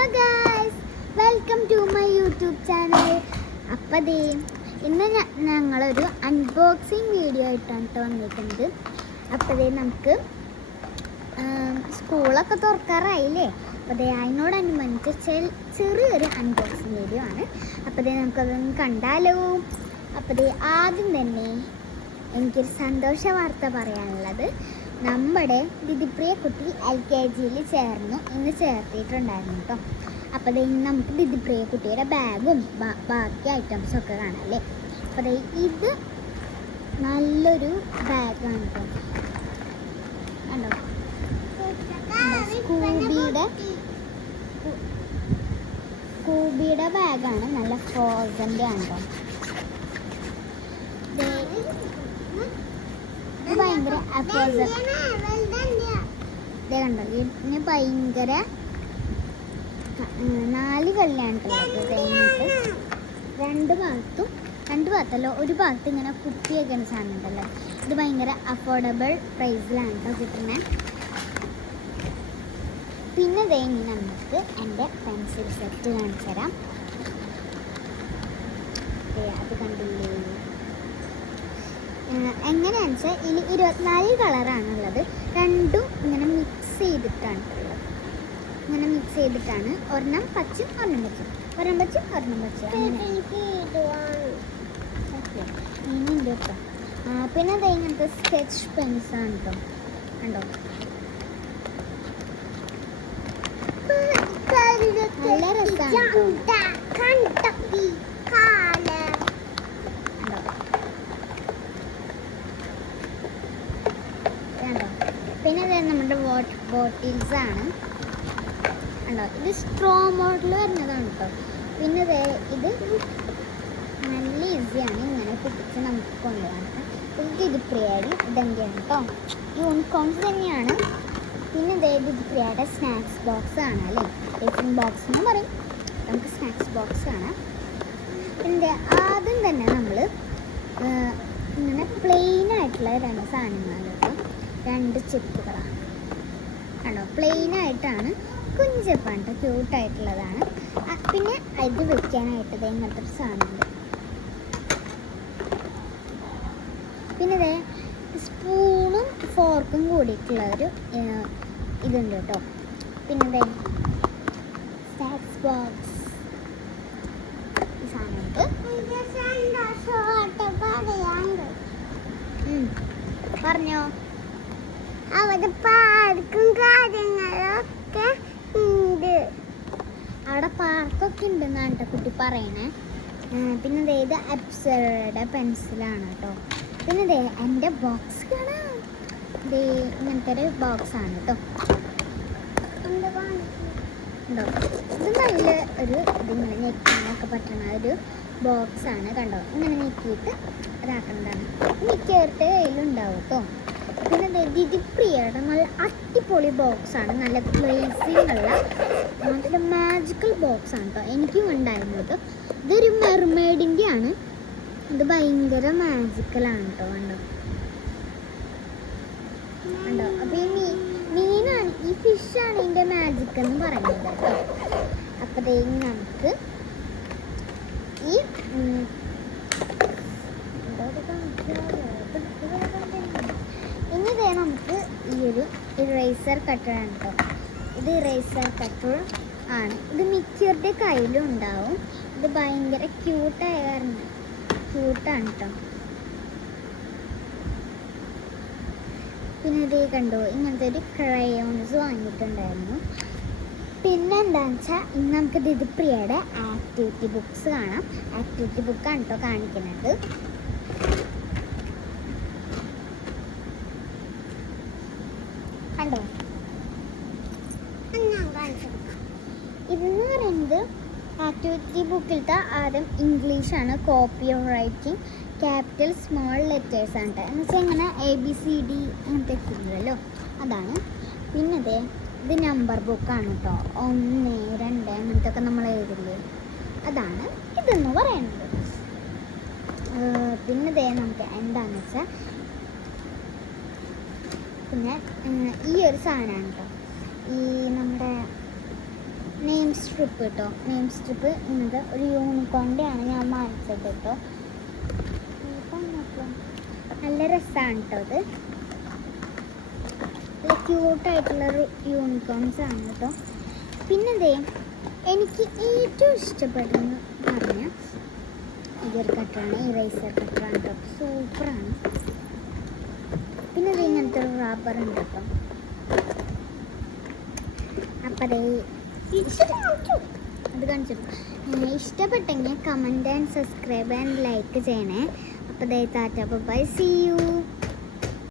Hello guys, welcome to my YouTube channel. അപ്പോൾ ഇന്ന് ഞങ്ങളൊരു അൺബോക്സിങ് വീഡിയോ ആയിട്ടാണ് വന്നിട്ടുണ്ട്. അപ്പോൾ നമുക്ക് സ്കൂളൊക്കെ തുറക്കാറായില്ലേ. അപ്പോൾ അതിനോടനുബന്ധിച്ച് ചെറിയൊരു അൺബോക്സിങ് വീഡിയോ ആണ്. അപ്പോൾ നമുക്കതൊന്ന് കണ്ടാലോ. അപ്പോൾ ആദ്യം തന്നെ എനിക്കൊരു സന്തോഷ വാർത്ത പറയാനുള്ളത്, നമ്മുടെ ദിദിപ്രിയ കുട്ടി LKG ഇന്ന് ചേർത്തിട്ടുണ്ടായിരുന്നു കേട്ടോ. അപ്പോൾ ഇന്ന് നമുക്ക് ദിദിപ്രിയ കുട്ടിയുടെ ബാഗും ബാക്കി ഐറ്റംസൊക്കെ കാണാം അല്ലേ. അപ്പോൾ ഇത് നല്ലൊരു ബാഗാണ് കേട്ടോ. കണ്ടോ, സ്കൂബിയുടെ ബാഗാണ്, നല്ല ഫ്രോസൻ്റെ ആണ് കേട്ടോ. ഭയങ്കര കണ്ടോ, ഇതിന് ഭയങ്കര 4 കള്ളിയാണ് കഴിഞ്ഞിട്ട് രണ്ട് ഭാഗത്തല്ല, ഒരു ഭാഗത്ത് ഇങ്ങനെ കുപ്പി വയ്ക്കുന്ന സാധനം ഉണ്ടല്ലോ. ഇത് ഭയങ്കര അഫോർഡബിൾ പ്രൈസിലാണ് കേട്ടോ കിട്ടുന്നത്. പിന്നെ ഇനി നമുക്ക് എൻ്റെ പെൻസിൽ സെറ്റ് കാണിച്ചു തരാം. അത് കണ്ടില്ലേ, എങ്ങനെയാണെന്ന് വെച്ചാൽ ഇനി 24 കളറാണുള്ളത്. രണ്ടും ഇങ്ങനെ മിക്സ് ചെയ്തിട്ടാണ് ഉള്ളത്. ഇങ്ങനെ മിക്സ് ചെയ്തിട്ടാണ്, ഒരെണ്ണം പച്ചും ഒരെണ്ണം പച്ചും അങ്ങനെ ഇനിയുണ്ട് കേട്ടോ. പിന്നെ അത് ഇങ്ങനത്തെ സ്കെച്ച് പെൻസാണ് കേട്ടോ. കണ്ടോ, നല്ല രസമാണ്. പിന്നെ ഇത് നമ്മുടെ ബോട്ടിൽസ് ആണ് കണ്ടോ. ഇത് സ്ട്രോ മോഡൽ വരുന്നതാണ് കേട്ടോ. പിന്നെ ഇത് നല്ല ഈസിയാണ്, ഇങ്ങനെ കുട്ടിച്ച് നമുക്ക് കൊണ്ടുപോകാൻ. ഇത് ദിദിപ്രിയയുടെ ഇതെന്റെയാണ് കേട്ടോ, യൂണിക്കോൺസ് തന്നെയാണ്. പിന്നെ ദിദിപ്രിയയുടെ സ്നാക്സ് ബോക്സ് ആണ് അല്ലേ, ടിഫിൻ ബോക്സ് എന്ന് പറയും, നമുക്ക് സ്നാക്സ് ബോക്സ് ആണ്. പിന്നെ ആദ്യം തന്നെ നമ്മൾ ഇങ്ങനെ പ്ലെയിൻ ആയിട്ടുള്ള 2 സാധനങ്ങളാണ് കേട്ടോ. 2 ചെപ്പുകളാണ് കണ്ടോ, പ്ലെയിൻ ആയിട്ടാണ്, കുഞ്ചെപ്പാണ് കേട്ടോ, ക്യൂട്ടായിട്ടുള്ളതാണ്. പിന്നെ ഇത് വെക്കാനായിട്ട് ഇങ്ങനത്തെ ഒരു സാധനമുണ്ട്. പിന്നെ സ്പൂണും ഫോർക്കും കൂടിയിട്ടുള്ളൊരു ഇതുണ്ട് കേട്ടോ. പിന്നെ സ്നാക്സ് ബോക്സ് ഈ സാധനമുണ്ട്. പറഞ്ഞോ. അവിടെ പാർക്കും കാര്യങ്ങളൊക്കെ ഉണ്ട്. അവിടെ പാർക്കൊക്കെ ഉണ്ടെന്നാണ് കേട്ടോ കുട്ടി പറയണേ. പിന്നെ ഇത് അപ്സരയുടെ പെൻസിലാണ് കേട്ടോ. പിന്നെ എൻ്റെ ബോക്സ് കാണാം. ഇങ്ങനത്തെ ഒരു ബോക്സാണ് കേട്ടോ. ഉണ്ടോ, ഇത് നല്ല ഒരു ഇതിങ്ങനെ ഞെക്കാനൊക്കെ പറ്റുന്ന ഒരു ബോക്സാണ് കണ്ടോ. ഇങ്ങനെ ഞെക്കിയിട്ട് ഇതാക്കേണ്ടതാണ്. മിക്കവരുടെ കയ്യിലുണ്ടാവും കേട്ടോ. പിന്നെ ദിദിപ്രിയയുടെ നല്ല അടിപൊളി ബോക്സാണ്, നല്ല ഗ്ലേസിങ് ഉള്ള നല്ല മാജിക്കൽ ബോക്സാണ് കേട്ടോ. എനിക്കും ഉണ്ടായിരുന്നു കേട്ടോ. ഇതൊരു മെർമെയ്ഡിൻ്റെ ആണ്. ഇത് ഭയങ്കര മാജിക്കലാണ് കേട്ടോ. കണ്ടോ കണ്ടോ. അപ്പോൾ ഈ മീനാണ്, ഈ ഫിഷാണ് ഇതിൻ്റെ മാജിക് എന്ന് പറയുന്നത് കേട്ടോ. അപ്പോൾ നമുക്ക് ഈ ഇനി നമുക്ക് ഈ ഒരു ഇറേസർ കട്ടറാണ് കേട്ടോ. ഇത് ഇറേസർ കട്ടർ ആണ്. ഇത് മിക്കവരുടെ കയ്യിലും ഉണ്ടാവും. ഇത് ഭയങ്കര ക്യൂട്ടായ കാരണം ക്യൂട്ടാണ് കേട്ടോ. പിന്നെ കണ്ടോ, ഇങ്ങനത്തെ ഒരു ക്രയോൺസ് വാങ്ങിയിട്ടുണ്ടായിരുന്നു. പിന്നെ എന്താണെന്ന് വെച്ചാൽ ഇന്ന് നമുക്ക് ദിദിപ്രിയയുടെ ആക്ടിവിറ്റി ബുക്സ് കാണാം. ആക്ടിവിറ്റി ബുക്കാണ് കേട്ടോ കാണിക്കുന്നത്. കണ്ടോ, ഇതെന്ന് പറയുന്നത് ആക്ടിവിറ്റി ബുക്കിലത്തെ ആദ്യം ഇംഗ്ലീഷാണ്. Copy of writing, capital small letters ആണ് കേട്ടോ. എന്ന് വെച്ചാൽ ഇങ്ങനെ ABCD അങ്ങനത്തെ എഴുതുന്നല്ലോ, അതാണ്. പിന്നെ ഇത് നമ്പർ ബുക്കാണ് കേട്ടോ. 1, 2 അങ്ങനത്തെ ഒക്കെ നമ്മൾ എഴുതില്ലേ, അതാണ് ഇതെന്ന് പറയുന്നത്. പിന്നെ നമുക്ക് എന്താണെന്ന് വെച്ചാൽ പിന്നെ ഈ ഒരു സാധനമാണ് കേട്ടോ, ഈ നമ്മുടെ നെയിം സ്ട്രിപ്പ് കേട്ടോ. നെയിം സ്ട്രിപ്പ് ഇങ്ങനത്തെ ഒരു യൂണിക്കോണിൻ്റെ ആണ് ഞാൻ വാങ്ങിച്ചത് കേട്ടോ. നല്ല രസമാണ് കേട്ടോ അത്. നല്ല ക്യൂട്ടായിട്ടുള്ളൊരു യൂണിക്കോൺസ് ആണ് കേട്ടോ. പിന്നെ ദേ എനിക്ക് ഏറ്റവും ഇഷ്ടപ്പെടുന്ന പറഞ്ഞാൽ ഇതൊരു കട്ടറാണ്, ഇറേസർ കട്ടറാണ് കേട്ടോ. സൂപ്പറാണ്. പിന്നെ ഇത് ഇങ്ങനത്തെ ഒരു റബ്ബർ ഉണ്ട് കേട്ടോ. അപ്പം അതേ അത് കാണിച്ചിട്ടു. ഇഷ്ടപ്പെട്ടെങ്കിൽ comment and subscribe and like ചെയ്യണേ. അപ്പോൾ ദേ ടാറ്റ ബൈ, സീ യു.